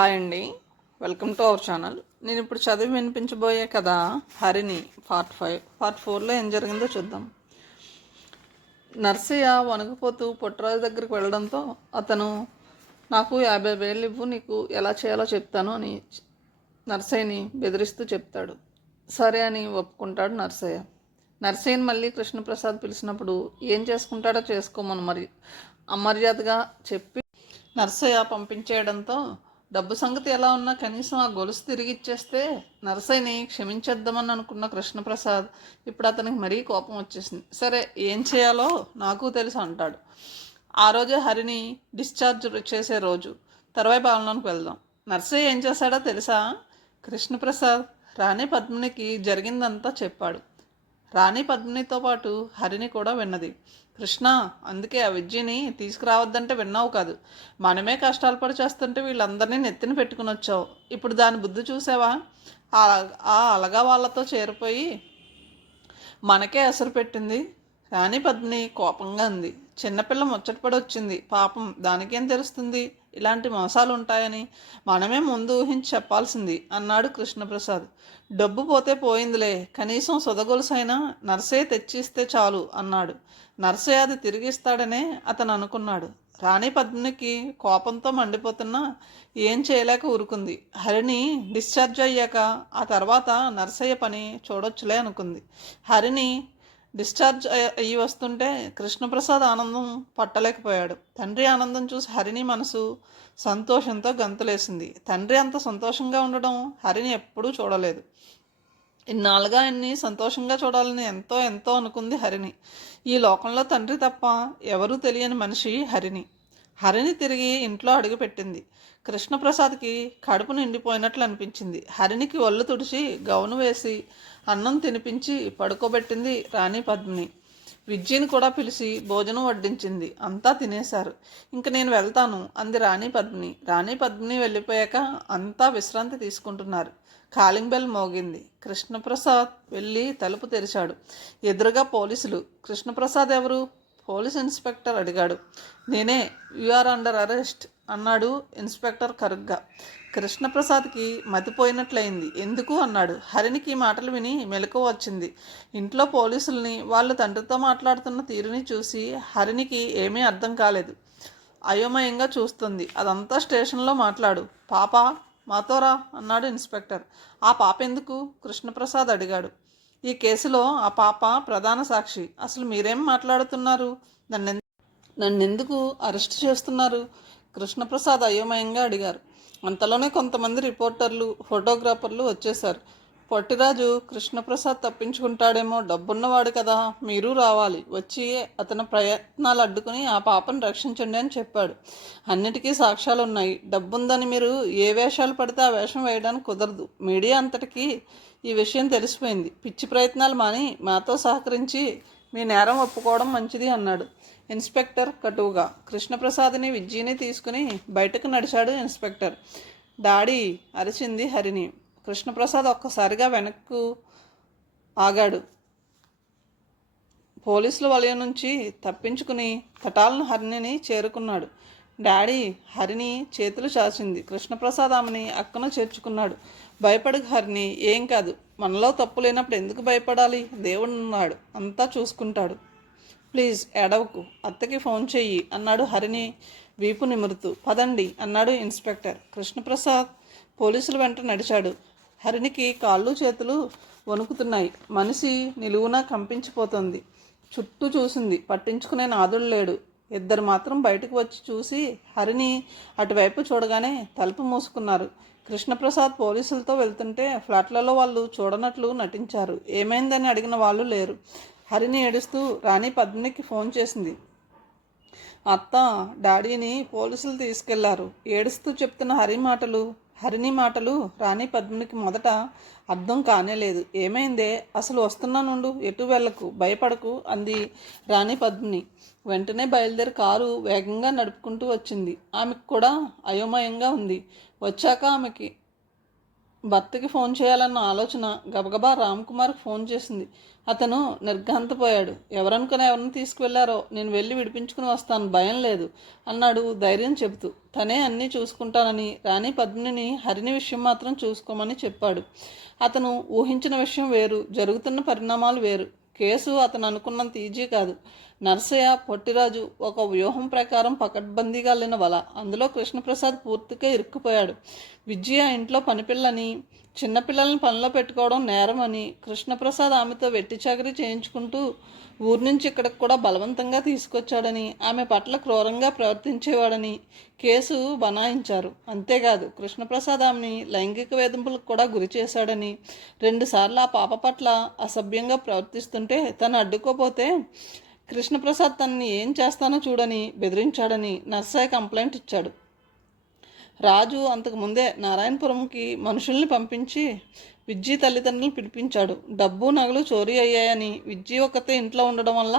Hi అండి, welcome to our channel. నేను ఇప్పుడు చదివి వినిపించబోయే కథ హరిణి పార్ట్ 5. పార్ట్ 4లో ఏం జరిగిందో చూద్దాం. నర్సయ్య వణికిపోతూ పుట్టరాజు దగ్గరికి వెళ్ళడంతో అతను నాకు 50,000 ఇవ్వు, నీకు ఎలా చేయాలో చెప్తాను అని నర్సయ్యని బెదిరిస్తూ చెప్తాడు. సరే అని ఒప్పుకుంటాడు నర్సయ్య. నర్సయ్యని మళ్ళీ కృష్ణప్రసాద్ పిలిచినప్పుడు ఏం చేసుకుంటాడో చేసుకోమని మరి అమర్యాదగా చెప్పి నర్సయ్య పంపించేయడంతో డబ్బు సంగతి ఎలా ఉన్నా కనీసం ఆ గొలుసు తిరిగి ఇచ్చేస్తే నర్సయ్యని క్షమించేద్దామని అనుకున్న కృష్ణప్రసాద్ ఇప్పుడు అతనికి మరీ కోపం వచ్చేసింది. సరే ఏం చేయాలో నాకు తెలుసు అంటాడు. ఆ రోజే హరిని డిశ్చార్జ్ చేసే రోజు. తర్వాయి పాలనలోకి వెళ్దాం. నర్సయ్య ఏం చేశాడో తెలుసా? కృష్ణప్రసాద్ రాణి పద్మినికి జరిగిందంతా చెప్పాడు. రాణి పద్మినితో పాటు హరిని కూడా విన్నది. కృష్ణ, అందుకే ఆ విద్యని తీసుకురావద్దంటే విన్నావు కాదు. మనమే కష్టాలు పడి చేస్తుంటే వీళ్ళందరినీ నెత్తిన పెట్టుకుని వచ్చావు. ఇప్పుడు దాని బుద్ధి చూసావా? అలగా వాళ్ళతో చేరిపోయి మనకే ఎసరు పెట్టింది. రాణి పద్మిని కోపంగా అంది. చిన్నపిల్ల ముచ్చటపడి వచ్చింది. పాపం, దానికేం తెలుస్తుంది ఇలాంటి మోసాలు ఉంటాయని? మనమే ముందు ఊహించి చెప్పాల్సింది అన్నాడు కృష్ణప్రసాద్. డబ్బు పోతే పోయిందిలే, కనీసం సొదగొలుసైనా నర్సయ్య తెచ్చిస్తే చాలు అన్నాడు. నర్సయ్య అది తిరిగిస్తాడనే అతను అనుకున్నాడు. రాణి పద్మినికి కోపంతో మండిపోతున్నా ఏం చేయలేక ఊరుకుంది. హరిని డిశ్చార్జ్ అయ్యాక ఆ తర్వాత నర్సయ్య పని చూడొచ్చులే అనుకుంది. హరిని డిశ్చార్జ్ అయ్యి వస్తుంటే కృష్ణప్రసాద్ ఆనందం పట్టలేకపోయాడు. తండ్రి ఆనందం చూసి హరిని మనసు సంతోషంతో గంతులేసింది. తండ్రి అంత సంతోషంగా ఉండడం హరిని ఎప్పుడూ చూడలేదు. ఇన్నాళ్ళుగా ఆయన్ని సంతోషంగా చూడాలని ఎంతో ఎంతో అనుకుంది హరిని. ఈ లోకంలో తండ్రి తప్ప ఎవరూ తెలియని మనిషి హరిని. హరిని తిరిగి ఇంట్లో అడుగుపెట్టింది. కృష్ణప్రసాద్కి కడుపు నిండిపోయినట్లు అనిపించింది. హరినికి ఒళ్ళు తుడిచి గౌను వేసి అన్నం తినిపించి పడుకోబెట్టింది రాణి పద్మిని. విద్యని కూడా పిలిచి భోజనం వడ్డించింది. అంతా తినేశారు. ఇంక నేను వెళ్తాను అంది రాణి పద్మిని. రాణి పద్మిని వెళ్ళిపోయాక అంతా విశ్రాంతి తీసుకుంటున్నారు. కాలింగ్ బెల్ మోగింది. కృష్ణప్రసాద్ వెళ్ళి తలుపు తెరిచాడు. ఎదురుగా పోలీసులు. కృష్ణప్రసాద్ ఎవరు? పోలీస్ ఇన్స్పెక్టర్ అడిగాడు. నేనే, యు ఆర్ అండర్ అరెస్ట్ అన్నాడు ఇన్స్పెక్టర్ కరుగ్గా. కృష్ణప్రసాద్కి మతిపోయినట్లయింది. ఎందుకు అన్నాడు. హరినికి మాటలు విని మెలకువ వచ్చింది. ఇంట్లో పోలీసుల్ని, వాళ్ళు తండ్రితో మాట్లాడుతున్న తీరుని చూసి హరినికి ఏమీ అర్థం కాలేదు. అయోమయంగా చూస్తుంది. అదంతా స్టేషన్లో మాట్లాడు. పాప మాతోరా అన్నాడు ఇన్స్పెక్టర్. ఆ పాప ఎందుకు? కృష్ణప్రసాద్ అడిగాడు. ఈ కేసులో ఆ పాప ప్రధాన సాక్షి. అసలు మీరేం మాట్లాడుతున్నారు? నన్నెందుకు అరెస్ట్ చేస్తున్నారు? కృష్ణప్రసాద్ అయోమయంగా అడిగారు. అంతలోనే కొంతమంది రిపోర్టర్లు, ఫోటోగ్రాఫర్లు వచ్చేశారు. పొట్టిరాజు కృష్ణప్రసాద్ తప్పించుకుంటాడేమో, డబ్బున్నవాడు కదా, మీరు రావాలి, వచ్చి అతని ప్రయత్నాలు అడ్డుకుని ఆ పాపను రక్షించండి అని చెప్పాడు. అన్నిటికీ సాక్ష్యాలు ఉన్నాయి. డబ్బుందని మీరు ఏ వేషాలు పడితే ఆ వేషం వేయడానికి కుదరదు. మీడియా అంతటికీ ఈ విషయం తెలిసిపోయింది. పిచ్చి ప్రయత్నాలు మాని మాతో సహకరించి మీ నేరం ఒప్పుకోవడం మంచిది అన్నాడు ఇన్స్పెక్టర్ కటువుగా. కృష్ణప్రసాద్ని విద్యని తీసుకుని బయటకు నడిచాడు ఇన్స్పెక్టర్. డాడీ అరిచింది హరిని. కృష్ణప్రసాద్ ఒక్కసారిగా వెనక్కు ఆగాడు. పోలీసుల వలయం నుంచి తప్పించుకుని తటాలను హరిణిని చేరుకున్నాడు. డాడీ హరిని చేతులు చాచింది. కృష్ణప్రసాద్ ఆమెని అక్కన చేర్చుకున్నాడు. భయపడకు హరిని, ఏం కాదు. మనలో తప్పు లేనప్పుడు ఎందుకు భయపడాలి? దేవుడున్నాడు, అంతా చూసుకుంటాడు. ప్లీజ్ ఏడవకు, అత్తకి ఫోన్ చెయ్యి అన్నాడు హరిని వీపు నిమురుతూ. పదండి అన్నాడు ఇన్స్పెక్టర్. కృష్ణప్రసాద్ పోలీసుల వెంట నడిచాడు. హరినికి కాళ్ళు చేతులు వణుకుతున్నాయి. మనిషి నిలువునా కంపించిపోతుంది. చుట్టూ చూసింది. పట్టించుకునే నాదుడు లేడు. ఇద్దరు మాత్రం బయటకు వచ్చి చూసి హరిని అటువైపు చూడగానే తలుపు మూసుకున్నారు. కృష్ణప్రసాద్ పోలీసులతో వెళ్తుంటే ఫ్లాట్లలో వాళ్ళు చూడనట్లు నటించారు. ఏమైందని అడిగిన వాళ్ళు లేరు. హరిని ఏడుస్తూ రాణి పద్మినికి ఫోన్ చేసింది. అత్త, డాడీని పోలీసులు తీసుకెళ్లారు. ఏడుస్తూ చెప్తున్న హరిని మాటలు రాణి పద్మినికి మొదట అర్థం కానేలేదు. ఏమైందే? అసలు వస్తున్నానుండు, ఎటు వెళ్ళకు, భయపడకు అంది రాణి పద్మిని. వెంటనే బయలుదేరి కారు వేగంగా నడుపుకుంటూ వచ్చింది. ఆమెకు కూడా అయోమయంగా ఉంది. వచ్చాక ఆమెకి భర్తకి ఫోన్ చేయాలన్న ఆలోచన గబగబా రామ్కుమార్కి ఫోన్ చేసింది. అతను నిర్ఘాంతపోయాడు. ఎవరనుకుని ఎవరిని తీసుకువెళ్లారో నేను వెళ్ళి విడిపించుకుని వస్తాను, భయం లేదు అన్నాడు ధైర్యం చెబుతూ. తనే అన్నీ చూసుకుంటానని, రాణి పద్మిని హరిని విషయం మాత్రం చూసుకోమని చెప్పాడు. అతను ఊహించిన విషయం వేరు, జరుగుతున్న పరిణామాలు వేరు. కేసు అతను అనుకున్నంత ఈజీ కాదు. నర్సయ్య పొట్టిరాజు ఒక వ్యూహం ప్రకారం పకడ్బందీగా వెళ్ళిన వల. అందులో కృష్ణప్రసాద్ పూర్తిగా ఇరుక్కుపోయాడు. విజయ ఇంట్లో పనిపిల్లని, చిన్నపిల్లల్ని పనిలో పెట్టుకోవడం నేరమని, కృష్ణప్రసాద్ ఆమెతో వెట్టి చాకరీ చేయించుకుంటూ ఊరి నుంచి ఇక్కడికి కూడా బలవంతంగా తీసుకొచ్చాడని, ఆమె పట్ల క్రూరంగా ప్రవర్తించేవాడని కేసు బనాయించారు. అంతేకాదు కృష్ణప్రసాద్ ఆమెని లైంగిక వేధింపులకు కూడా గురి చేశాడని, 2 సార్లు ఆ పాప పట్ల అసభ్యంగా ప్రవర్తిస్తుంటే తను అడ్డుకోపోతే కృష్ణప్రసాద్ తనని ఏం చేస్తానో చూడని బెదిరించాడని నర్సయ్య కంప్లైంట్ ఇచ్చాడు. రాజు అంతకుముందే నారాయణపురంకి మనుషుల్ని పంపించి విజ్జి తల్లిదండ్రులు పిలిపించాడు. డబ్బు నగలు చోరీ అయ్యాయని, విజ్జి ఒక్కతే ఇంట్లో ఉండడం వల్ల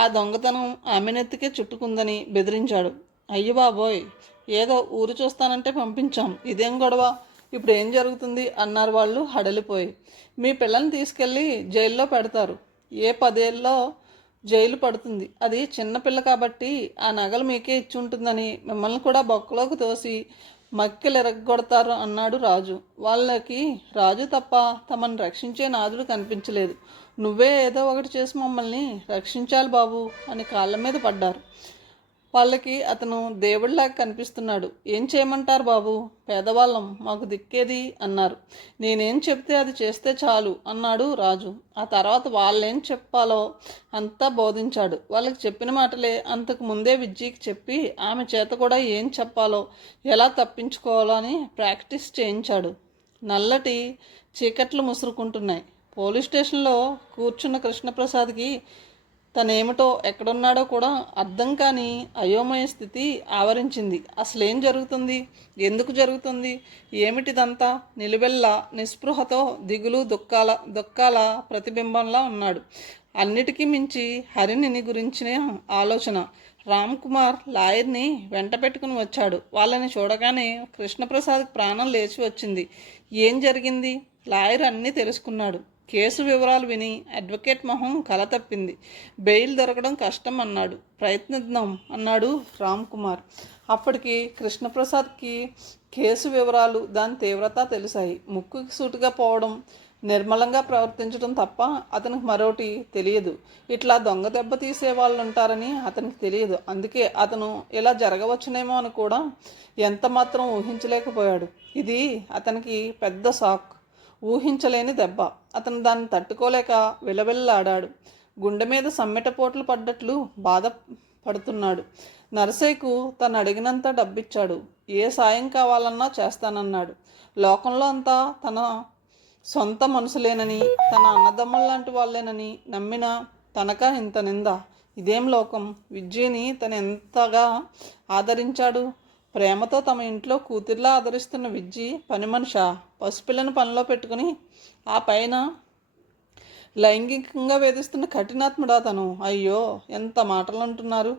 ఆ దొంగతనం ఆమెనెత్తికే చుట్టుకుందని బెదిరించాడు. అయ్య బాబోయ్, ఏదో ఊరు చూస్తానంటే పంపించాం, ఇదేం గొడవ, ఇప్పుడు ఏం జరుగుతుంది అన్నారు వాళ్ళు హడలిపోయి. మీ పిల్లల్ని తీసుకెళ్ళి జైల్లో పెడతారు, ఏ 10 ఏళ్ళలో జైలు పడుతుంది, అది చిన్నపిల్ల కాబట్టి ఆ నగలు మీకే ఇచ్చి ఉంటుందని మిమ్మల్ని కూడా బొక్కలోకి తోసి మక్కెలు ఎరగొడతారు అన్నాడు రాజు. వాళ్ళకి రాజు తప్ప తమను రక్షించే నాదుడు కనిపించలేదు. నువ్వే ఏదో ఒకటి చేసి మమ్మల్ని రక్షించాలి బాబు అని కాళ్ళ మీద పడ్డారు. వాళ్ళకి అతను దేవుడిలాగా కనిపిస్తున్నాడు. ఏం చేయమంటారు బాబు, పేదవాళ్ళం, మాకు దిక్కేది అన్నారు. నేనేం చెప్తే అది చేస్తే చాలు అన్నాడు రాజు. ఆ తర్వాత వాళ్ళేం చెప్పాలో అంతా బోధించాడు. వాళ్ళకి చెప్పిన మాటలే అంతకు ముందే విజ్జికి చెప్పి ఆమె చేత కూడా ఏం చెప్పాలో, ఎలా తప్పించుకోవాలో అని ప్రాక్టీస్ చేయించాడు. నల్లటి చీకట్లు ముసురుకుంటున్నాయి. పోలీస్ స్టేషన్లో కూర్చున్న కృష్ణప్రసాద్కి తనేమిటో, ఎక్కడున్నాడో కూడా అర్థం కాని అయోమయ స్థితి ఆవరించింది. అసలేం జరుగుతుంది, ఎందుకు జరుగుతుంది, ఏమిటిదంతా? నిలువెల్లా నిస్పృహతో దిగులు దుఃఖాల ప్రతిబింబంలా ఉన్నాడు. అన్నిటికీ మించి హరిని గురించిన ఆలోచన. రామ్కుమార్ లాయర్ని వెంట పెట్టుకుని వచ్చాడు. వాళ్ళని చూడగానే కృష్ణప్రసాద్కి ప్రాణం లేచి వచ్చింది. ఏం జరిగింది? లాయర్ అన్నీ తెలుసుకున్నాడు. కేసు వివరాలు విని అడ్వకేట్ మొహం కల తప్పింది. బెయిల్ దొరకడం కష్టం అన్నాడు. ప్రయత్నిద్దాం అన్నాడు రామ్కుమార్. అప్పటికి కృష్ణప్రసాద్కి కేసు వివరాలు, దాని తీవ్రత తెలిసాయి. ముక్కుకి సూటిగా పోవడం, నిర్మలంగా ప్రవర్తించడం తప్ప అతనికి మరోటి తెలియదు. ఇట్లా దొంగ దెబ్బ తీసే వాళ్ళు ఉంటారని అతనికి తెలియదు. అందుకే అతను ఇలా జరగవచ్చునేమో అని కూడా ఎంత మాత్రం ఊహించలేకపోయాడు. ఇది అతనికి పెద్ద షాక్, ఊహించలేని దెబ్బ. అతను దాన్ని తట్టుకోలేక విలవిల్లాడాడు. గుండె మీద సమ్మెటపోట్లు పడ్డట్లు బాధపడుతున్నాడు. నరసయ్యకు తను అడిగినంత డబ్బిచ్చాడు. ఏ సాయం కావాలన్నా చేస్తానన్నాడు. లోకంలో అంతా తన సొంత మనసులేనని, తన అన్నదమ్ముల్లాంటి వాళ్ళేనని నమ్మిన తనక ఇంత నింద. ఇదేం లోకం? విజ్జిని తను ఎంతగా ఆదరించాడు. ప్రేమతో తమ ఇంట్లో కూతుర్లా ఆదరిస్తున్న విజ్జి పని మనిషా? పసిపిల్లను పనిలో పెట్టుకుని ఆ పైన లైంగికంగా వేధిస్తున్న కఠినాత్ముడా తను? అయ్యో, ఎంత మాటలు అంటున్నారు.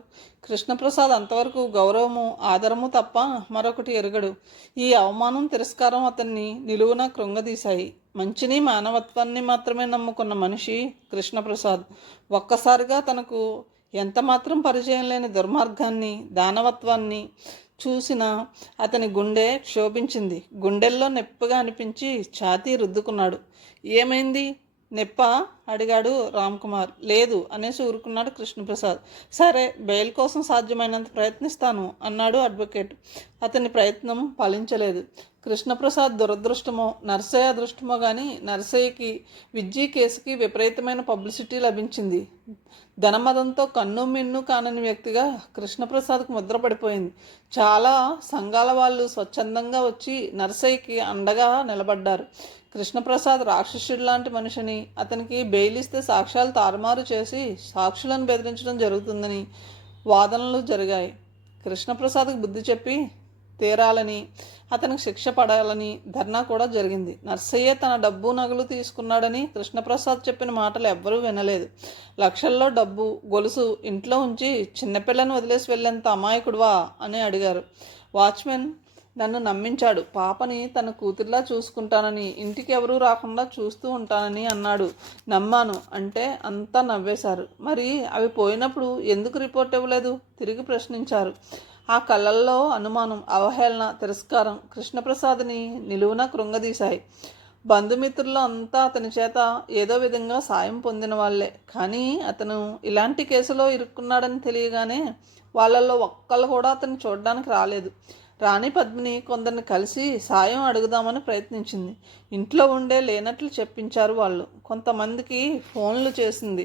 కృష్ణప్రసాద్ అంతవరకు గౌరవము ఆదరము తప్ప మరొకటి ఎరగడు. ఈ అవమానం తిరస్కారం అతన్ని నిలువున కృంగదీశాయి. మంచిని మానవత్వాన్ని మాత్రమే నమ్ముకున్న మనిషి కృష్ణప్రసాద్. ఒక్కసారిగా తనకు ఎంత మాత్రం పరిచయం లేని దుర్మార్గాన్ని, దానవత్వాన్ని చూసిన అతని గుండె క్షోభించింది. గుండెల్లో నొప్పిగా అనిపించి ఛాతీ రుద్దుకున్నాడు. ఏమైంది, నెప్ప అడిగాడు రామ్కుమార్. లేదు అనేసి ఊరుకున్నాడు కృష్ణప్రసాద్. సరే, బెయిల్ కోసం సాధ్యమైనంత ప్రయత్నిస్తాను అన్నాడు అడ్వకేట్. అతని ప్రయత్నం ఫలించలేదు. కృష్ణప్రసాద్ దురదృష్టమో నర్సయ్య అదృష్టమో కానీ నర్సయ్యకి విజ్జి కేసుకి విపరీతమైన పబ్లిసిటీ లభించింది. ధనమదంతో కన్ను మిన్ను కానని వ్యక్తిగా కృష్ణప్రసాద్కు ముద్రపడిపోయింది. చాలా సంఘాల వాళ్ళు స్వచ్ఛందంగా వచ్చి నర్సయ్యకి అండగా నిలబడ్డారు. కృష్ణప్రసాద్ రాక్షసుడు లాంటి మనిషిని, అతనికి బెయిల్ ఇస్తే సాక్ష్యాలు తారుమారు చేసి సాక్షులను బెదిరించడం జరుగుతుందని వాదనలు జరిగాయి. కృష్ణప్రసాద్కి బుద్ధి చెప్పి తీరాలని, అతనికి శిక్ష పడాలని ధర్నా కూడా జరిగింది. నర్సయ్య తన డబ్బు నగలు తీసుకున్నాడని కృష్ణప్రసాద్ చెప్పిన మాటలు ఎవ్వరూ వినలేదు. లక్షల్లో డబ్బు గొలుసు ఇంట్లో ఉంచి చిన్నపిల్లను వదిలేసి వెళ్ళేంత అమాయకుడువా అని అడిగారు. వాచ్మెన్ నన్ను నమ్మించాడు. పాపని తన కూతురిలా చూసుకుంటానని, ఇంటికి ఎవరూ రాకుండా చూస్తూ ఉంటానని అన్నాడు. నమ్మాను అంటే అంతా నవ్వేశారు. మరి అవి పోయినప్పుడు ఎందుకు రిపోర్ట్ ఇవ్వలేదు? తిరిగి ప్రశ్నించారు. ఆ కళ్ళల్లో అనుమానం, అవహేళన, తిరస్కారం కృష్ణప్రసాద్ని నిలువున కృంగదీశాయి. బంధుమిత్రుల్లో అంతా అతని చేత ఏదో విధంగా సాయం పొందిన వాళ్లే. కానీ అతను ఇలాంటి కేసులో ఇరుక్కున్నాడని తెలియగానే వాళ్ళల్లో ఒక్కళ్ళు కూడా అతన్ని చూడడానికి రాలేదు. రాణి పద్మిని కొందరిని కలిసి సాయం అడుగుదామని ప్రయత్నించింది. ఇంట్లో ఉండే లేనట్లు చెప్పించారు వాళ్ళు. కొంతమందికి ఫోన్లు చేసింది.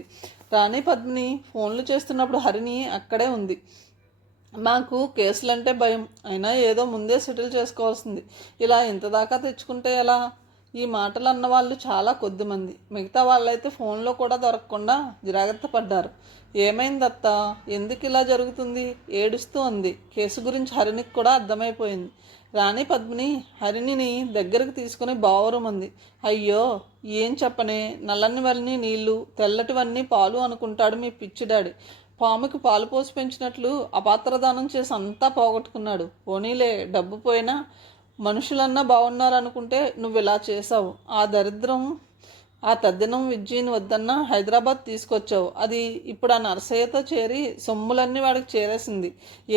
రాణి పద్మిని ఫోన్లు చేస్తున్నప్పుడు హరిణి అక్కడే ఉంది. మాకు కేసులంటే భయం, అయినా ఏదో ముందే సెటిల్ చేసుకోవాల్సింది. ఇలా ఇంతదాకా తెచ్చుకుంటే ఎలా? ఈ మాటలు అన్నవాళ్ళు చాలా కొద్దిమంది. మిగతా వాళ్ళైతే ఫోన్లో కూడా దొరకకుండా జాగ్రత్త పడ్డారు. ఏమైందత్తా, ఎందుకు ఇలా జరుగుతుంది? ఏడుస్తూ అంది. కేసు గురించి హరిణికి కూడా అర్థమైపోయింది. రాణి పద్మిని హరిణిని దగ్గరకు తీసుకుని బావురమంది. అయ్యో, ఏం చెప్పనే, నల్లనివన్నీ నీళ్లు, తెల్లటివన్నీ పాలు అనుకుంటాడు మీ పిచ్చి డాడీ. పాముకి పాలు పోసి పెంచినట్లు అపాత్రదానం చేసి అంతా పోగొట్టుకున్నాడు. పోనీలే, డబ్బు పోయినా మనుషులన్నా బాగున్నారనుకుంటే నువ్వు ఇలా చేసావు. ఆ తద్దినం విజ్జిని వద్దన్నా హైదరాబాద్ తీసుకొచ్చావు. అది ఇప్పుడు ఆ నర్సయ్యతో చేరి సొమ్ములన్నీ వాడికి చేరేసింది.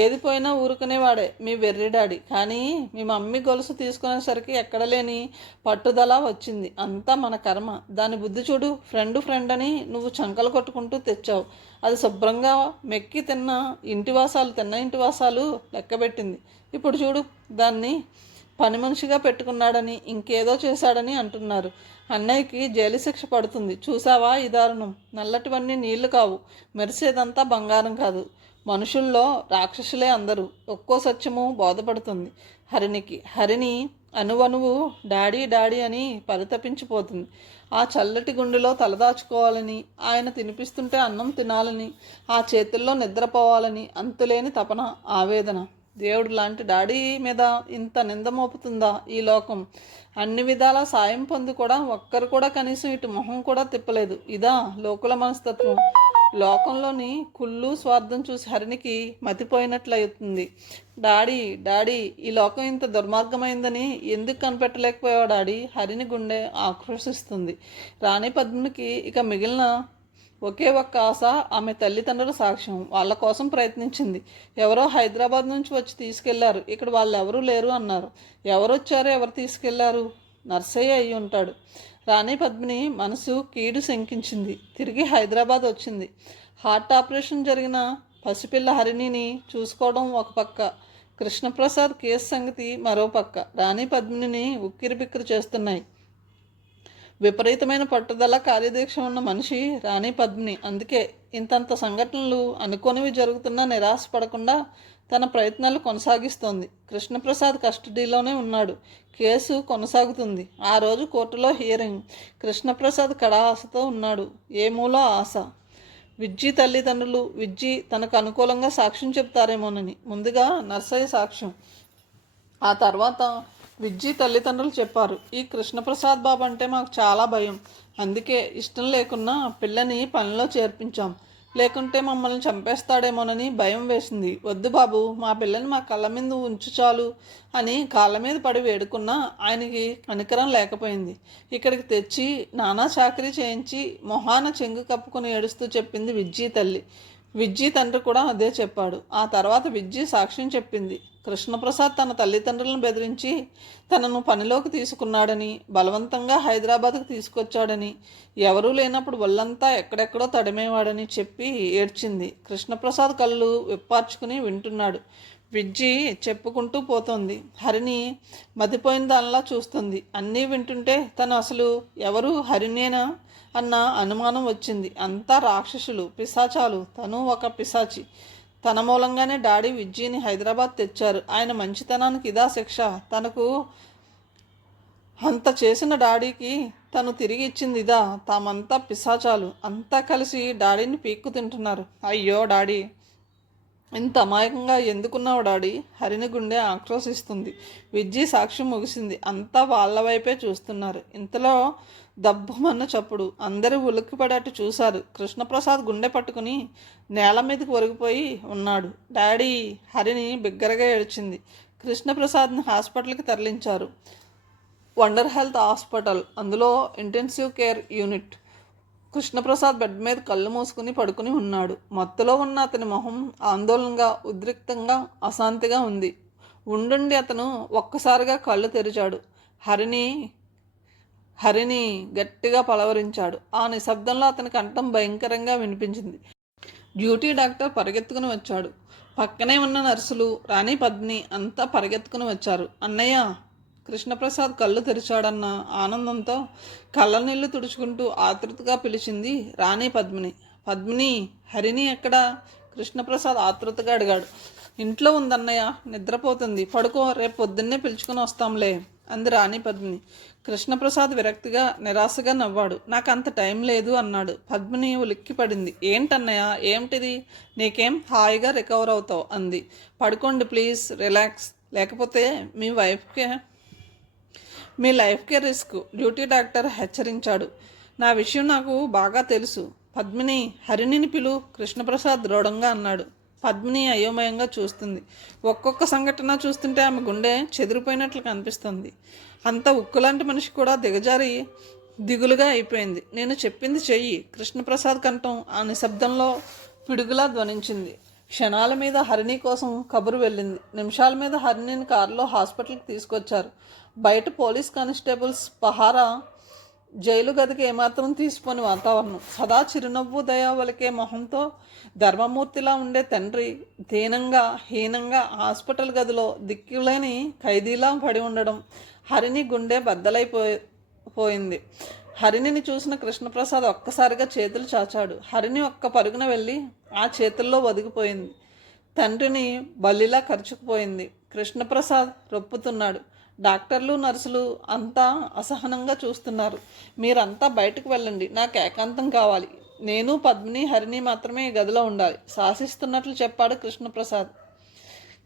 ఏది పోయినా ఊరుకునేవాడే మీ వెర్రిడాడి. కానీ మీ మమ్మీ గొలుసు తీసుకునేసరికి ఎక్కడ లేని పట్టుదల వచ్చింది. అంతా మన కర్మ. దాని బుద్ధి చూడు. ఫ్రెండ్ అని నువ్వు చంకలు కొట్టుకుంటూ తెచ్చావు. అది శుభ్రంగా మెక్కి తిన్న ఇంటివాసాలు లెక్కబెట్టింది. ఇప్పుడు చూడు, దాన్ని పని మనిషిగా పెట్టుకున్నాడని, ఇంకేదో చేశాడని అంటున్నారు. అన్నయ్యకి జైలు శిక్ష పడుతుంది. చూసావా ఈ దారుణం? నల్లటివన్నీ నీళ్లు కావు, మెరిసేదంతా బంగారం కాదు. మనుషుల్లో రాక్షసులే అందరూ. ఒక్కో సత్యము బోధపడుతుంది హరిణికి. హరిణి అణువణువు డాడీ అని పరితపించిపోతుంది. ఆ చల్లటి గుండెలో తలదాచుకోవాలని, ఆయన తినిపిస్తుంటే అన్నం తినాలని, ఆ చేతుల్లో నిద్రపోవాలని అంతులేని తపన, ఆవేదన. దేవుడు లాంటి డాడీ మీద ఇంత నింద మోపుతుందా ఈ లోకం? అన్ని విధాలా సాయం పొంది కూడా ఒక్కరు కూడా కనీసం ఇటు మొహం కూడా తిప్పలేదు. ఇదా లోకుల మనస్తత్వం? లోకంలోని కుళ్ళు స్వార్థం చూసి హరిణికి మతిపోయినట్లయితుంది. డాడీ, ఈ లోకం ఇంత దుర్మార్గమైందని ఎందుకు కనిపెట్టలేకపోయావు డాడీ? హరిణి గుండె ఆక్రోశిస్తుంది. రాణి పద్మినికి ఇక మిగిలిన ఒకే ఒక్క ఆశ ఆమె తల్లిదండ్రుల సాక్ష్యం. వాళ్ళ కోసం ప్రయత్నించింది. ఎవరో హైదరాబాద్ నుంచి వచ్చి తీసుకెళ్లారు, ఇక్కడ వాళ్ళు ఎవరూ లేరు అన్నారు. ఎవరొచ్చారో, ఎవరు తీసుకెళ్లారు? నర్సయ్య అయి ఉంటాడు. రాణి పద్మిని మనసు కీడు శంకించింది. తిరిగి హైదరాబాద్ వచ్చింది. హార్ట్ ఆపరేషన్ జరిగిన పసిపిల్ల హరిణిని చూసుకోవడం ఒక పక్క, కృష్ణప్రసాద్ కేసు సంగతి మరో పక్క రాణి పద్మినిని ఉక్కిరిబిక్కిరి చేస్తున్నాయి. విపరీతమైన పట్టుదల, కార్యదీక్ష ఉన్న మనిషి రాణి పద్మిని. అందుకే ఇంతంత సంఘటనలు అనుకోనివి జరుగుతున్నా నిరాశపడకుండా తన ప్రయత్నాలు కొనసాగిస్తోంది. కృష్ణప్రసాద్ కస్టడీలోనే ఉన్నాడు. కేసు కొనసాగుతుంది. ఆ రోజు కోర్టులో హియరింగ్. కృష్ణప్రసాద్ కడా ఆశతో ఉన్నాడు. ఏమూలో ఆశ. విజ్జి తల్లిదండ్రులు విజ్జి తనకు అనుకూలంగా సాక్ష్యం చెప్తారేమోనని. ముందుగా నర్సయ్య సాక్ష్యం, ఆ తర్వాత విజ్జి తల్లిదండ్రులు చెప్పారు. ఈ కృష్ణప్రసాద్ బాబు అంటే మాకు చాలా భయం. అందుకే ఇష్టం లేకున్నా పిల్లని పనిలో చేర్పించాం. లేకుంటే మమ్మల్ని చంపేస్తాడేమోనని భయం వేసింది. వద్దు బాబు, మా పిల్లని మా కళ్ళ మీద ఉంచు చాలు అని కాళ్ళ మీద పడి వేడుకున్నా ఆయనకి కనికరం లేకపోయింది. ఇక్కడికి తెచ్చి నానా చాకరీ చేయించి మొహాన చెంగు కప్పుకొని ఏడుస్తూ చెప్పింది విజ్జి తల్లి. విజ్జి తండ్రి కూడా అదే చెప్పాడు. ఆ తర్వాత విజ్జి సాక్ష్యం చెప్పింది. కృష్ణప్రసాద్ తన తల్లిదండ్రులను బెదిరించి తనను పనిలోకి తీసుకున్నాడని, బలవంతంగా హైదరాబాద్కు తీసుకొచ్చాడని, ఎవరూ లేనప్పుడు ఒళ్ళంతా ఎక్కడెక్కడో తడిమేవాడని చెప్పి ఏడ్చింది. కృష్ణప్రసాద్ కళ్ళు విప్పార్చుకుని వింటున్నాడు. విజ్జి చెప్పుకుంటూ పోతోంది. హరిణి మతిపోయిన దానిలా చూస్తుంది. అన్నీ వింటుంటే తను అసలు ఎవరు, హరిణేనా అన్న అనుమానం వచ్చింది. అంతా రాక్షసులు, పిశాచాలు. తను ఒక పిశాచి. తన మూలంగానే డాడీ విజ్జిని హైదరాబాద్ తెచ్చారు. ఆయన మంచితనానికి ఇదా శిక్ష? తనకు అంత చేసిన డాడీకి తను తిరిగి ఇచ్చింది ఇదా? తామంతా పిశాచాలు. అంతా కలిసి డాడీని పీక్కు తింటున్నారు. అయ్యో డాడీ, ఇంత అమాయకంగా ఎందుకున్నావు డాడీ? హరిణి గుండె ఆక్రోశిస్తుంది. విజ్జి సాక్ష్యం ముగిసింది. అంతా వాళ్ళ వైపే చూస్తున్నారు. ఇంతలో దబ్బుమన్న చప్పుడు. అందరూ ఉలిక్కిపడేట్టు చూశారు. కృష్ణప్రసాద్ గుండె పట్టుకుని నేల మీదకి ఒరిగిపోయి ఉన్నాడు. డాడీ! హరిణి బిగ్గరగా ఏడ్చింది. కృష్ణప్రసాద్ని హాస్పిటల్కి తరలించారు. వండర్ హెల్త్ హాస్పిటల్, అందులో intensive care unit. Krishnaprasad bed మీద కళ్ళు మూసుకుని పడుకుని ఉన్నాడు. మత్తులో ఉన్న అతని మొహం ఆందోళనగా, ఉద్రిక్తంగా, అశాంతిగా ఉంది. ఉండుండి అతను ఒక్కసారిగా కళ్ళు తెరిచాడు. హరిని గట్టిగా పలవరించాడు. ఆ నిశ్శబ్దంలో అతని కంఠం భయంకరంగా వినిపించింది. డ్యూటీ డాక్టర్ పరిగెత్తుకుని వచ్చాడు. పక్కనే ఉన్న నర్సులు, రాణి పద్మిని అంతా పరిగెత్తుకుని వచ్చారు. అన్నయ్య! కృష్ణప్రసాద్ కళ్ళు తెరిచాడన్న ఆనందంతో కళ్ళ నీళ్లు తుడుచుకుంటూ ఆతృతగా పిలిచింది రాణి పద్మిని. పద్మిని, హరిని ఎక్కడా? కృష్ణప్రసాద్ ఆతృతగా అడిగాడు. ఇంట్లో ఉందన్నయ్య, నిద్రపోతుంది. పడుకో, రేపు పొద్దున్నే పిలుచుకుని వస్తాంలే అంది రాణి పద్మిని. కృష్ణప్రసాద్ విరక్తిగా, నిరాశగా నవ్వాడు. నాకు అంత టైం లేదు అన్నాడు. పద్మిని ఉలిక్కి పడింది. ఏంటన్నయ్య, ఏమిటిది? నీకేం, హాయిగా రికవర్ అవుతావు అంది. పడుకోండి ప్లీజ్, రిలాక్స్, లేకపోతే మీ లైఫ్కే రిస్క్, డ్యూటీ డాక్టర్ హెచ్చరించాడు. నా విషయం నాకు బాగా తెలుసు. పద్మిని, హరిణిని పిలు, కృష్ణప్రసాద్ దృఢంగా అన్నాడు. పద్మిని అయోమయంగా చూస్తుంది. ఒక్కొక్క సంఘటన చూస్తుంటే ఆమె గుండె చెదిరిపోయినట్లు కనిపిస్తుంది. అంత ఉక్కులాంటి మనిషి కూడా దిగజారి దిగులుగా అయిపోయింది. నేను చెప్పింది చెయ్యి. కృష్ణప్రసాద్ కంఠం ఆ నిశ్శబ్దంలో పిడుగులా ధ్వనించింది. క్షణాల మీద హరిణి కోసం కబురు వెళ్ళింది. నిమిషాల మీద హరిణిని కారులో హాస్పిటల్కి తీసుకొచ్చారు. బయట పోలీస్ కానిస్టేబుల్స్ పహారా, జైలు గదికి ఏమాత్రం తీసిపోని వాతావరణం. సదా చిరునవ్వు, దయా వలికే మొహంతో ధర్మమూర్తిలా ఉండే తండ్రి దీనంగా, హీనంగా హాస్పిటల్ గదిలో దిక్కులేని ఖైదీలా పడి ఉండడం హరిని గుండె బద్దలైపోయింది. హరిణిని చూసిన కృష్ణప్రసాద్ ఒక్కసారిగా చేతులు చాచాడు. హరిణి ఒక్క పరుగున వెళ్ళి ఆ చేతుల్లో ఒదిగిపోయింది. తండ్రిని బల్లిలా ఖర్చుకుపోయింది. కృష్ణప్రసాద్ రొప్పుతున్నాడు. డాక్టర్లు, నర్సులు అంతా అసహనంగా చూస్తున్నారు. మీరంతా బయటకు వెళ్ళండి, నాకు ఏకాంతం కావాలి. నేను, పద్మిని, హరిణి మాత్రమే ఈ గదిలో ఉండాలి శాసిస్తున్నట్లు చెప్పాడు కృష్ణప్రసాద్.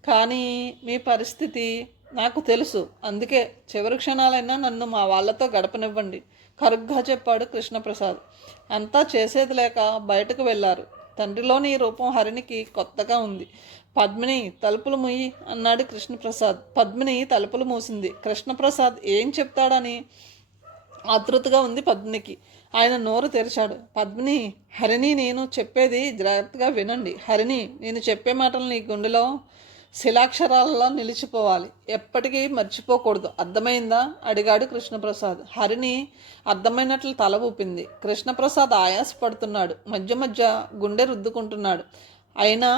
కానీ మీ పరిస్థితి నాకు తెలుసు, అందుకే చివరి క్షణాలైనా నన్ను మా వాళ్లతో గడపనివ్వండి కరుగ్గా చెప్పాడు కృష్ణప్రసాద్. అంతా చేసేది లేక బయటకు వెళ్ళారు. తండ్రిలోని ఈ రూపం హరిణికి కొత్తగా ఉంది. పద్మిని, తలుపులు మూయి అన్నాడు కృష్ణప్రసాద్. పద్మిని తలుపులు మూసింది. కృష్ణప్రసాద్ ఏం చెప్తాడని ఆతృతగా ఉంది పద్మినికి. ఆయన నోరు తెరిచాడు. పద్మిని, హరిణి, నేను చెప్పేది జాగ్రత్తగా వినండి. హరిణి, నేను చెప్పే మాటలు నీ గుండెలో శిలాక్షరాలలో నిలిచిపోవాలి, ఎప్పటికీ మర్చిపోకూడదు, అర్థమైందా అడిగాడు కృష్ణప్రసాద్. హరిణి అర్థమైనట్లు తల ఊపింది. కృష్ణప్రసాద్ ఆయాసపడుతున్నాడు. మధ్య మధ్య గుండె రుద్దుకుంటున్నాడు. అయినా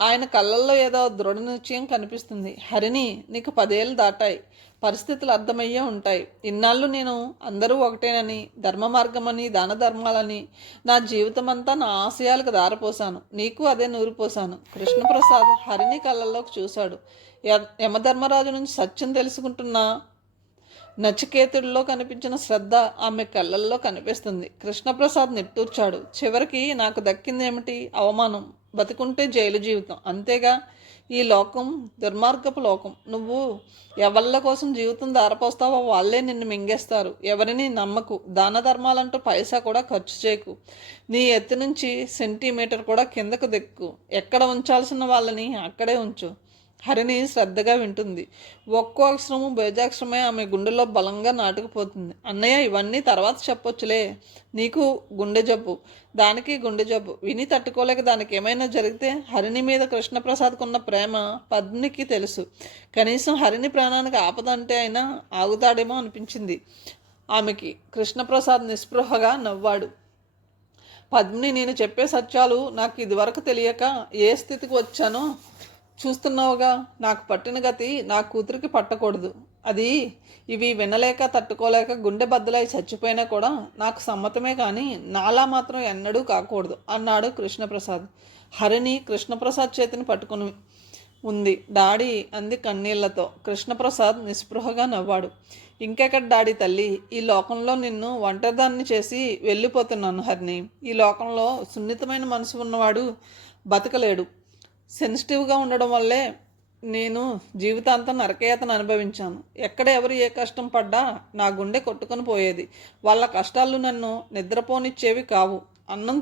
ఆయన కళ్ళల్లో ఏదో దృఢ నిశ్చయం కనిపిస్తుంది. హరిణి, నీకు 10 ఏళ్ళు దాటాయి, పరిస్థితులు అర్థమయ్యే ఉంటాయి. ఇన్నాళ్ళు నేను అందరూ ఒకటేనని, ధర్మ మార్గమని, దాన ధర్మాలని నా జీవితం అంతా నా ఆశయాలకు దారపోసాను. నీకు అదే నూరిపోసాను. కృష్ణప్రసాద్ హరిణి కళ్ళల్లోకి చూశాడు. యమధర్మరాజు నుంచి సత్యం తెలుసుకుంటున్న నచికేతుడిలో కనిపించిన శ్రద్ధ ఆమె కళ్ళల్లో కనిపిస్తుంది. కృష్ణప్రసాద్ నిట్టూర్చాడు. చివరికి నాకు దక్కిందేమిటి? అవమానం. బతికుంటే జైలు జీవితం, అంతేగా. ఈ లోకం దుర్మార్గపు లోకం. నువ్వు ఎవళ్ళ కోసం జీవితం దారపోస్తావో వాళ్ళే నిన్ను మింగేస్తారు. ఎవరిని నమ్మకు. దాన ధర్మాలంటూ పైసా కూడా ఖర్చు చేయకు. నీ ఎత్తు నుంచి సెంటీమీటర్ కూడా కిందకు దిక్కు. ఎక్కడ ఉంచాల్సిన వాళ్ళని అక్కడే ఉంచు. హరిణి శ్రద్ధగా వింటుంది. ఒక్కో అక్షరము బేజాక్షరమే ఆమె గుండెలో బలంగా నాటుకుపోతుంది. అన్నయ్య, ఇవన్నీ తర్వాత చెప్పొచ్చులే. నీకు గుండె జబ్బు, దానికి గుండె జబ్బు. విని తట్టుకోలేక దానికి ఏమైనా జరిగితే హరిణి మీద కృష్ణప్రసాద్కున్న ప్రేమ పద్మినికి తెలుసు. కనీసం హరిణి ప్రాణానికి ఆపదంటే అయినా ఆగుతాడేమో అనిపించింది ఆమెకి. కృష్ణప్రసాద్ నిస్పృహగా నవ్వాడు. పద్మిని, నేను చెప్పే సత్యాలు నాకు ఇదివరకు తెలియక ఏ స్థితికి వచ్చానో చూస్తున్నావుగా. నాకు పట్టిన గతి నా కూతురికి పట్టకూడదు. అది ఇవి వినలేక, తట్టుకోలేక గుండె బద్దలై చచ్చిపోయినా కూడా నాకు సమ్మతమే, కానీ నాలా మాత్రం ఎన్నడూ కాకూడదు అన్నాడు కృష్ణప్రసాద్. హరిణి కృష్ణప్రసాద్ చేతిని పట్టుకుని ఉంది. డాడీ అంది కన్నీళ్లతో. కృష్ణప్రసాద్ నిస్పృహగా నవ్వాడు. ఇంకెక్కడ డాడీ తల్లి, ఈ లోకంలో నిన్ను ఒంటరిదాన్ని చేసి వెళ్ళిపోతున్నాను హరిణి. ఈ లోకంలో సున్నితమైన మనసు ఉన్నవాడు బతకలేడు. సెన్సిటివ్గా ఉండడం వల్లే నేను జీవితాంతం నరకయాతన అనుభవించాను. ఎక్కడ ఎవరు ఏ కష్టం పడ్డా నా గుండె కొట్టుకొని పోయేది. వాళ్ళ కష్టాలు నన్ను నిద్రపోనిచ్చేవి కావు, అన్నం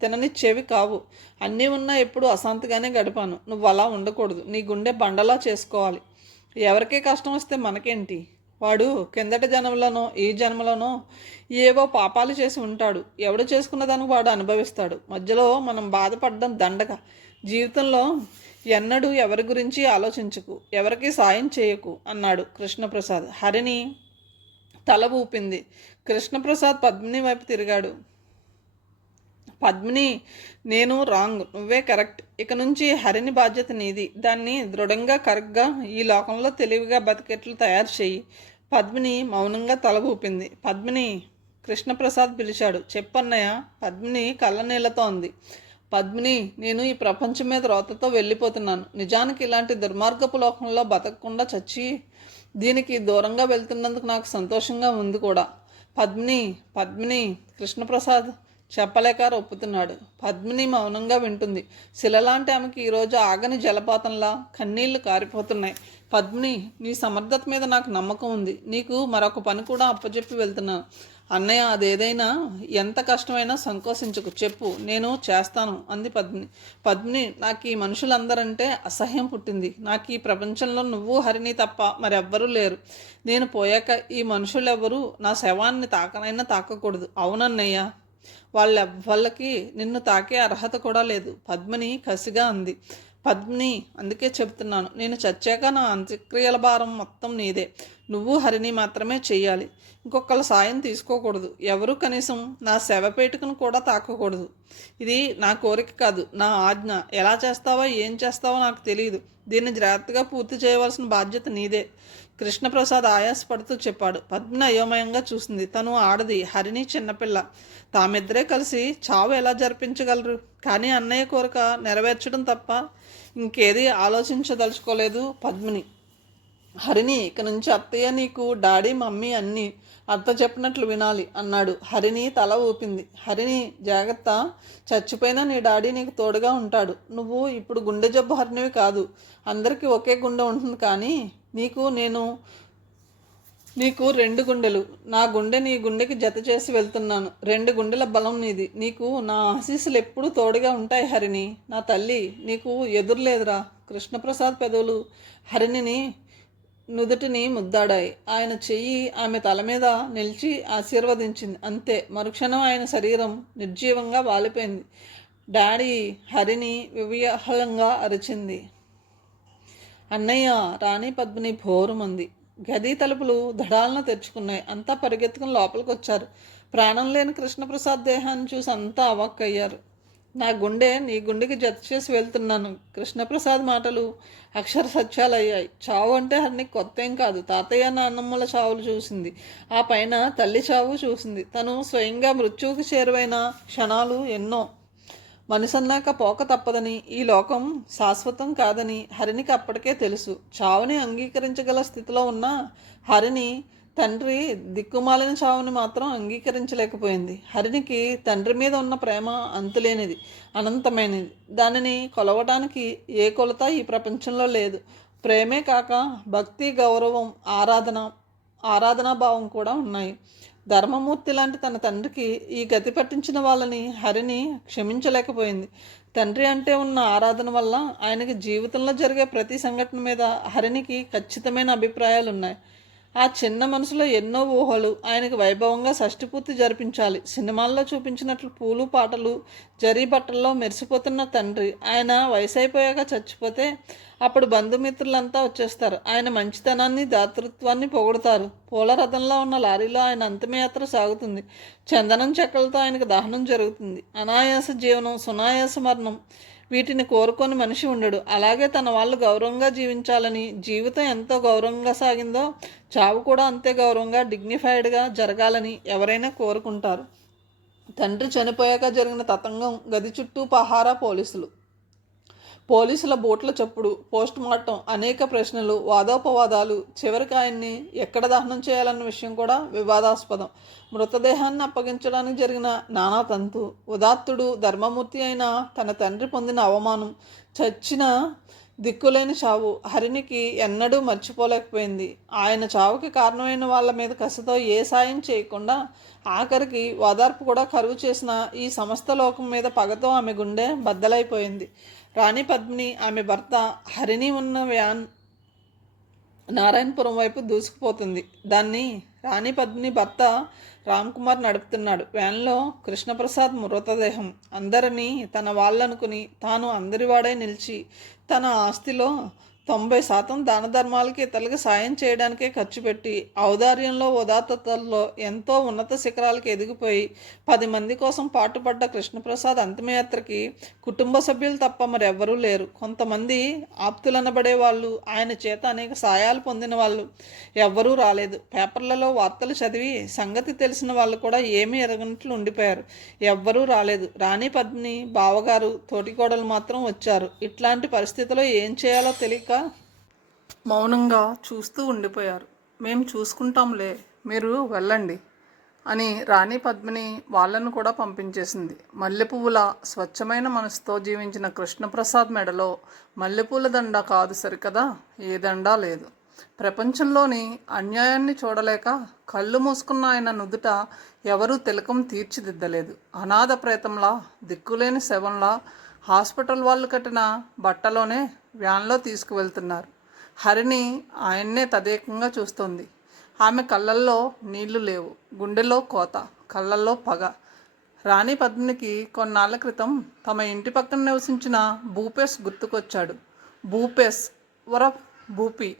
తిననిచ్చేవి కావు. అన్నీ ఉన్నా ఎప్పుడు అశాంతిగానే గడిపాను. నువ్వు అలా ఉండకూడదు. నీ గుండె బండలా చేసుకోవాలి. ఎవరికే కష్టం వస్తే మనకేంటి? వాడు కిందటి జన్మలోనో ఈ జన్మలోనో ఏవో పాపాలు చేసి ఉంటాడు. ఎవడు చేసుకున్న దానికి వాడు అనుభవిస్తాడు. మధ్యలో మనం బాధపడడం దండగ. జీవితంలో ఎన్నడూ ఎవరి గురించి ఆలోచించకు, ఎవరికి సాయం చేయకు అన్నాడు కృష్ణప్రసాద్. హరిని తల ఊపింది. కృష్ణప్రసాద్ పద్మిని వైపు తిరిగాడు. పద్మిని, నేను రాంగ్, నువ్వే కరెక్ట్. ఇక నుంచి హరిని బాధ్యత నీది. దాన్ని దృఢంగా కరెక్ట్గా ఈ లోకంలో తెలివిగా బతికేట్లు తయారు చేయి. పద్మిని మౌనంగా తల ఊపింది. పద్మిని, కృష్ణప్రసాద్ పిలిచాడు. చెప్పన్నయ్య. పద్మిని కళ్ళనీళ్లతో ఉంది. పద్మిని, నేను ఈ ప్రపంచం మీద రోతతో వెళ్ళిపోతున్నాను. నిజానికి ఇలాంటి దుర్మార్గపు లోకంలో బతకకుండా చచ్చి దీనికి దూరంగా వెళ్తున్నందుకు నాకు సంతోషంగా ఉంది కూడా. పద్మిని, పద్మిని. కృష్ణప్రసాద్ చెప్పలేక ఒప్పుతున్నాడు. పద్మిని మౌనంగా వింటుంది. శిలలాంటి ఆమెకి ఈరోజు ఆగని జలపాతంలా కన్నీళ్లు కారిపోతున్నాయి. పద్మిని, నీ సమర్థత మీద నాకు నమ్మకం ఉంది. నీకు మరొక పని కూడా అప్పచెప్పి వెళ్తున్నాను. అన్నయ్య, అదేదైనా ఎంత కష్టమైనా సంకోచించకు, చెప్పు, నేను చేస్తాను అంది పద్మిని. పద్మిని, నాకు ఈ మనుషులందరంటే అసహ్యం పుట్టింది. నాకు ఈ ప్రపంచంలో నువ్వు హరిని తప్ప మరెవ్వరూ లేరు. నేను పోయాక ఈ మనుషులెవ్వరూ నా శవాన్ని తాకనైనా తాకకూడదు. అవునన్నయ్య. వాళ్ళకి నిన్ను తాకే అర్హత కూడా లేదు. పద్మిని కసిగా అంది. పద్మిని, అందుకే చెబుతున్నాను, నేను చచ్చాక నా అంత్యక్రియల భారం మొత్తం నీదే. నువ్వు హరిని మాత్రమే చెయ్యాలి. ఇంకొకళ్ళ సాయం తీసుకోకూడదు. ఎవరు కనీసం నా శవపేటికను కూడా తాకకూడదు. ఇది నా కోరిక కాదు, నా ఆజ్ఞ. ఎలా చేస్తావో ఏం చేస్తావో నాకు తెలియదు. దీన్ని జాగ్రత్తగా పూర్తి చేయవలసిన బాధ్యత నీదే. కృష్ణప్రసాద్ ఆయాసపడుతూ చెప్పాడు. పద్మిని అయోమయంగా చూసింది. తను ఆడది, హరిని చిన్నపిల్ల. తామిద్దరే కలిసి చావు ఎలా జరిపించగలరు? కానీ అన్నయ్య కోరిక నెరవేర్చడం తప్ప ఇంకేది ఆలోచించదలుచుకోలేదు పద్మిని. హరిని, ఇక నుంచి అత్తయ్య నీకు డాడీ మమ్మీ అన్నీ అత్త చెప్పినట్లు వినాలి అన్నాడు. హరిని తల ఊపింది. హరిని, జాగ్రత్త. చచ్చిపోయినా నీ డాడీ నీకు తోడుగా ఉంటాడు. నువ్వు ఇప్పుడు గుండె జబ్బు హరినివి కాదు. అందరికీ ఒకే గుండె ఉంటుంది, కానీ నీకు 2 గుండెలు. నా గుండె నీ గుండెకి జత చేసి వెళ్తున్నాను. 2 గుండెల బలం నీది. నీకు నా ఆశీస్సులు ఎప్పుడూ తోడుగా ఉంటాయి హరిని. నా తల్లి, నీకు ఎదురులేదురా. కృష్ణప్రసాద్ పెదవులు హరిణిని నుదుటిని ముద్దాడాయి. ఆయన చెయ్యి ఆమె తల మీద నిలిచి ఆశీర్వదించింది. అంతే. మరుక్షణం ఆయన శరీరం నిర్జీవంగా వాలిపోయింది. డాడీ! హరిని వివ్యాహలంగా అరిచింది. అన్నయ్య! రాణి పద్మిని భోరుమంది. గది తలుపులు ధడాలను తెరుచుకున్నాయి. అంతా పరిగెత్తుకుని లోపలికి వచ్చారు. ప్రాణం లేని కృష్ణప్రసాద్ దేహాన్ని చూసి అంతా అవాక్కయ్యారు. నా గుండె నీ గుండెకి జత చేసి వెళ్తున్నాను. కృష్ణప్రసాద్ మాటలు అక్షర సత్యాలయ్యాయి. చావు అంటే హరినికి కొత్త ఏం కాదు. తాతయ్య నాన్నమ్మల చావులు చూసింది. ఆ పైన తల్లి చావు చూసింది. తను స్వయంగా మృత్యువుకి చేరువైన క్షణాలు ఎన్నో. మనసన్నాక పోక తప్పదని, ఈ లోకం శాశ్వతం కాదని హరినికి అప్పటికే తెలుసు. చావుని అంగీకరించగల స్థితిలో ఉన్న హరిని తండ్రి దిక్కుమాలిన చావుని మాత్రం అంగీకరించలేకపోయింది. హరినికి తండ్రి మీద ఉన్న ప్రేమ అంతులేనిది, అనంతమైనది. దానిని కొలవడానికి ఏ కొలత ఈ ప్రపంచంలో లేదు. ప్రేమే కాక భక్తి, గౌరవం, ఆరాధనాభావం కూడా ఉన్నాయి. ధర్మమూర్తి లాంటి తన తండ్రికి ఈ గతి పట్టించిన వాళ్ళని హరిని క్షమించలేకపోయింది. తండ్రి అంటే ఉన్న ఆరాధన వల్ల ఆయనకి జీవితంలో జరిగే ప్రతి సంఘటన మీద హరినికి ఖచ్చితమైన అభిప్రాయాలు ఉన్నాయి. ఆ చిన్న మనసులో ఎన్నో ఊహలు. ఆయనకు వైభవంగా షష్ఠిపూర్తి జరిపించాలి. సినిమాల్లో చూపించినట్లు పూలు పాటలు, జరీ బట్టల్లో మెరిసిపోతున్న తండ్రి ఆయన వయసు అయిపోయాక చచ్చిపోతే అప్పుడు బంధుమిత్రులంతా వచ్చేస్తారు. ఆయన మంచితనాన్ని, దాతృత్వాన్ని పొగుడుతారు. పూల రథంలో ఉన్న లారీలో ఆయన అంతిమయాత్ర సాగుతుంది. చందనం చెక్కలతో ఆయనకు దహనం జరుగుతుంది. అనాయాస జీవనం, సునాయాస మరణం, వీటిని కోరుకొని మనిషి ఉండడు. అలాగే తన వాళ్ళు గౌరవంగా జీవించాలని, జీవితం ఎంతో గౌరవంగా సాగిందో చావు కూడా అంతే గౌరవంగా, డిగ్నిఫైడ్గా జరగాలని ఎవరైనా కోరుకుంటారు. తండ్రి చనిపోయాక జరిగిన తతంగం. గది చుట్టూ పహారా పోలీసుల బోట్ల చప్పుడు, పోస్ట్ మార్టం, అనేక ప్రశ్నలు, వాదోపవాదాలు. చివరికి ఆయన్ని ఎక్కడ దహనం చేయాలన్న విషయం కూడా వివాదాస్పదం. మృతదేహాన్ని అప్పగించడానికి జరిగిన నానా తంతు. ఉదాత్తుడు, ధర్మమూర్తి అయిన తన తండ్రి పొందిన అవమానం, చచ్చిన దిక్కులేని చావు హరినికి ఎన్నడూ మర్చిపోలేకపోయింది. ఆయన చావుకి కారణమైన వాళ్ళ మీద కసితో ఏ సాయం చేయకుండా, ఆఖరికి ఓదార్పు కూడా కరువు చేసిన ఈ సమస్త లోకం మీద పగతో ఆమె గుండె బద్దలైపోయింది. రాణి పద్మిని, ఆమె భర్త హరిని ఉన్న నారాయణపురం వైపు దూసుకుపోతుంది. దాన్ని రాణి పద్మిని భర్త రామ్కుమార్ నడుపుతున్నాడు. వ్యాన్లో కృష్ణప్రసాద్ మృతదేహం. అందరినీ తన వాళ్ళనుకుని తాను అందరివాడై నిలిచి తన ఆస్తిలో 90% దాన ధర్మాలకి ఇతరులకు సాయం చేయడానికే ఖర్చు పెట్టి ఔదార్యంలో ఉదాత్తతల్లో ఎంతో ఉన్నత శిఖరాలకు ఎదిగిపోయి 10 మంది కోసం పాటుపడ్డ కృష్ణప్రసాద్ అంతిమయాత్రకి కుటుంబ సభ్యులు తప్ప మరెవ్వరూ లేరు. కొంతమంది ఆప్తులనబడే వాళ్ళు, ఆయన చేత అనేక సాయాలు పొందిన వాళ్ళు ఎవ్వరూ రాలేదు. పేపర్లలో వార్తలు చదివి సంగతి తెలిసిన వాళ్ళు కూడా ఏమీ ఎరగనట్లు ఉండిపోయారు. ఎవ్వరూ రాలేదు. రాణి పద్మిని బావగారు తోటికోడలు మాత్రం వచ్చారు. ఇట్లాంటి పరిస్థితిలో ఏం చేయాలో తెలియక మౌనంగా చూస్తూ ఉండిపోయారు. మేం చూసుకుంటాంలే, మీరు వెళ్ళండి అని రాణి పద్మిని వాళ్ళను కూడా పంపించేసింది. మల్లెపువ్వుల స్వచ్ఛమైన మనసుతో జీవించిన కృష్ణప్రసాద్ మెడలో మల్లెపూల దండ కాదు సరికదా, ఏ దండా లేదు. ప్రపంచంలోని అన్యాయాన్ని చూడలేక కళ్ళు మూసుకున్న ఆయన నుదుట ఎవరూ తిలకం తీర్చిదిద్దలేదు. అనాథ ప్రేతంలా, దిక్కులేని శవంలా హాస్పిటల్ వాళ్ళు కట్టిన బట్టలోనే వ్యాన్లో తీసుకువెళ్తున్నారు. హరిణి ఆయన్నే తదేకంగా చూస్తోంది. ఆమె కళ్ళల్లో నీళ్లు లేవు, గుండెలో కోత, కళ్ళల్లో పగ. రాణి పద్మినికి కొన్నాళ్ల క్రితం తమ ఇంటి పక్కన నివసించిన భూపేశ్ గుర్తుకొచ్చాడు. భూపేశ్ వరఫ్ భూపి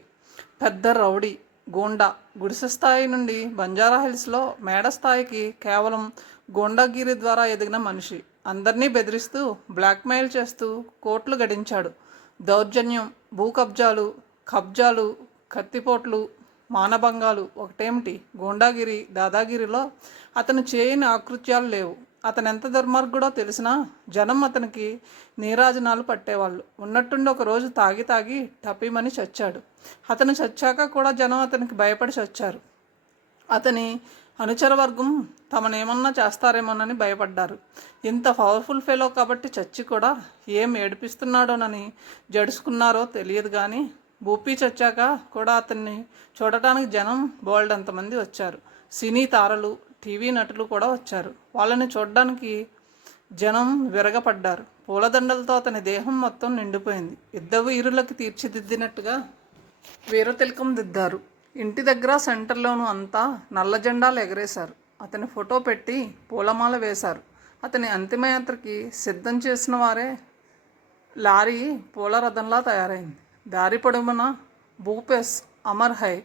పెద్ద రౌడీ, గోండా. గుడిసె స్థాయి నుండి బంజారా హిల్స్లో మేడ స్థాయికి కేవలం గోండాగిరి ద్వారా ఎదిగిన మనిషి. అందరినీ బెదిరిస్తూ బ్లాక్మెయిల్ చేస్తూ కోట్లు గడించాడు. దౌర్జన్యం, భూ కబ్జాలు, కత్తిపోట్లు, మానభంగాలు ఒకటేమిటి, గోండాగిరి, దాదాగిరిలో అతను చేయని ఆకృత్యాలు లేవు. అతను ఎంత దుర్మార్గుడో తెలిసినా జనం అతనికి నీరాజనాలు పట్టేవాళ్ళు. ఉన్నట్టుండి ఒకరోజు తాగి టపిమని చచ్చాడు. అతను చచ్చాక కూడా జనం అతనికి భయపడి చచ్చారు. అతని అనుచరవర్గం తమనేమన్నా చేస్తారేమోనని భయపడ్డారు. ఇంత పవర్ఫుల్ ఫెలో కాబట్టి చచ్చి కూడా ఏం ఏడిపిస్తున్నాడోనని జడుచుకున్నారో తెలియదు. కానీ భూపి చచ్చాక కూడా అతన్ని చూడటానికి జనం బోల్డంతమంది వచ్చారు. సినీ తారలు, టీవీ నటులు కూడా వచ్చారు. వాళ్ళని చూడడానికి జనం విరగపడ్డారు. పూలదండలతో అతని దేహం మొత్తం నిండిపోయింది. యుద్ధ వీరులకి తీర్చిదిద్దినట్టుగా వీరతిలకం దిద్దారు. ఇంటి దగ్గర సెంటర్లోనూ అంతా నల్ల జెండాలు ఎగరేశారు. అతని ఫోటో పెట్టి పూలమాల వేశారు. అతని అంతిమయాత్రకి సిద్ధం చేసిన వారే లారీ పూల రథంలా తయారైంది. దారి పొడవునా భూపేశ్ అమర్ హై,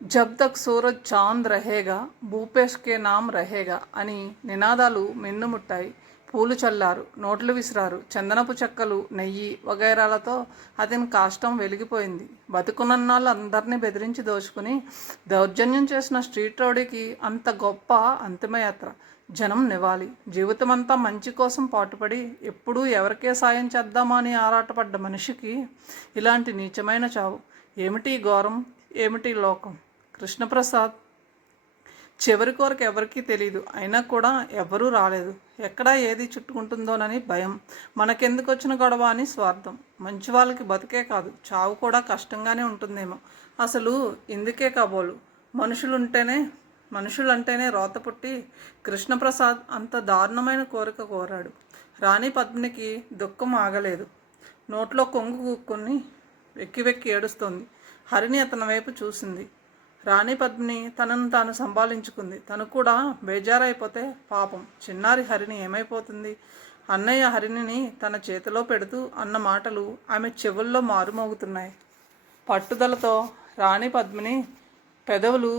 జబ్ తక్ సూరజ్ చాంద్ రహేగా, భూపేశ్ కే నామ్ రహేగా అని నినాదాలు మిన్నుముట్టాయి. పూలు చల్లారు, నోట్లు విసిరారు. చందనపు చెక్కలు, నెయ్యి వగైరాలతో అతని కాష్టం వెలిగిపోయింది. బతుకునన్నాళ్ళు అందరినీ బెదిరించి దోచుకుని దౌర్జన్యం చేసిన స్ట్రీట్ రౌడీకి అంత గొప్ప అంతిమయాత్ర. జనం నివాలి. జీవితమంతా మంచి కోసం పాటుపడి ఎప్పుడూ ఎవరికే సాయం చేద్దామా అని ఆరాటపడ్డ మనిషికి ఇలాంటి నీచమైన చావు. ఏమిటి ఘోరం, ఏమిటి లోకం? కృష్ణప్రసాద్ చివరి కోరిక ఎవరికీ తెలియదు. అయినా కూడా ఎవ్వరూ రాలేదు. ఎక్కడా ఏది చుట్టుకుంటుందోనని భయం. మనకెందుకు వచ్చిన గొడవ అని స్వార్థం. మంచి వాళ్ళకి బతికే కాదు, చావు కూడా కష్టంగానే ఉంటుందేమో. అసలు ఇందుకే కాబోలు మనుషులంటేనే రోత పుట్టి కృష్ణప్రసాద్ అంత దారుణమైన కోరిక కోరాడు. రాణి పద్మినికి దుఃఖం ఆగలేదు. నోట్లో కొంగు కూక్కుని వెక్కి ఏడుస్తోంది. హరిణి అతని వైపు చూసింది. రాణి పద్మిని తనను తాను సంభాళించుకుంది. తను కూడా బేజారైపోతే పాపం చిన్నారి హరిణి ఏమైపోతుంది? అన్నయ్య హరిణిని తన చేతిలో పెడుతూ అన్న మాటలు ఆమె చెవుల్లో మారుమోగుతున్నాయి. పట్టుదలతో రాణి పద్మిని పెదవులు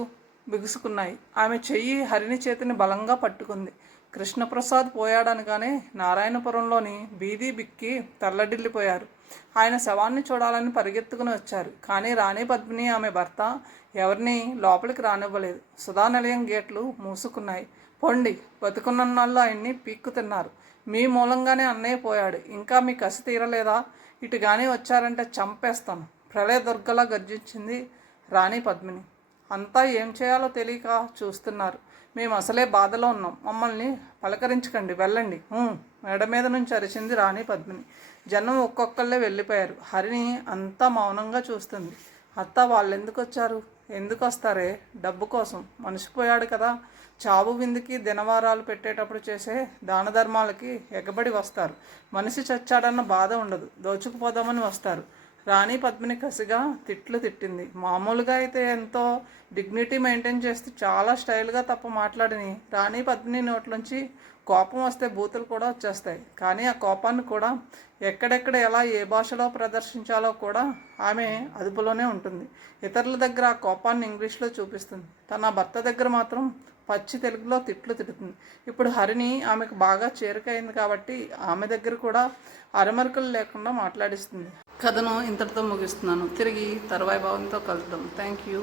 బిగుసుకున్నాయి. ఆమె చెయ్యి హరిణి చేతిని బలంగా పట్టుకుంది. కృష్ణప్రసాద్ పోయాడనగానే నారాయణపురంలోని బీదీ బిక్కి తల్లడిల్లిపోయారు. ఆయన శవాన్ని చూడాలని పరిగెత్తుకుని వచ్చారు. కానీ రాణి పద్మిని ఆమె భర్త ఎవరిని లోపలికి రానివ్వలేదు. సుధా నిలయం గేట్లు మూసుకున్నాయి. పొండి, బతుకున్నన్నాళ్ళు ఆయన్ని పీక్కు తిన్నారు. మీ మూలంగానే అన్నయ్య పోయాడు. ఇంకా మీ కసి తీరలేదా? ఇటు కానీ వచ్చారంటే చంపేస్తాను, ప్రళయ దుర్గలా గర్జించింది రాణి పద్మిని. అంతా ఏం చేయాలో తెలియక చూస్తున్నారు. మేము అసలే బాధలో ఉన్నాం, మమ్మల్ని పలకరించకండి, వెళ్ళండి. మేడ మీద నుంచి అరిచింది రాణి పద్మిని. జనం ఒక్కొక్కళ్ళే వెళ్ళిపోయారు. హరిణి అంతా మౌనంగా చూస్తుంది. అత్త, వాళ్ళు ఎందుకు వచ్చారు? ఎందుకు వస్తారే? డబ్బు కోసం. మనిషిపోయాడు కదా. చావు విందుకి దినవారాలు పెట్టేటప్పుడు చేసే దాన ధర్మాలకి ఎగబడి వస్తారు. మనిషి చచ్చాడన్న బాధ ఉండదు, దోచుకుపోదామని వస్తారు. రాణి పద్మిని కసిగా తిట్లు తిట్టింది. మామూలుగా అయితే ఎంతో డిగ్నిటీ మెయింటైన్ చేస్తూ చాలా స్టైల్గా తప్ప మాట్లాడిని రాణి పద్మిని నోట్లోంచి కోపం వస్తే బూతులు కూడా వచ్చేస్తాయి. కానీ ఆ కోపాన్ని కూడా ఎక్కడెక్కడ ఎలా ఏ భాషలో ప్రదర్శించాలో కూడా ఆమె అదుపులోనే ఉంటుంది. ఇతరుల దగ్గర ఆ కోపాన్ని ఇంగ్లీష్లో చూపిస్తుంది. తన భర్త దగ్గర మాత్రం పచ్చి తెలుగులో తిట్లు తిడుతుంది. ఇప్పుడు హరిణి ఆమెకు బాగా చేరుకైంది కాబట్టి ఆమె దగ్గర కూడా అరమరికలు లేకుండా మాట్లాడిస్తుంది. కథను ఇంతటితో ముగిస్తున్నాను. తిరిగి తరువాయి భావంతో కలుద్దాం. Thank you.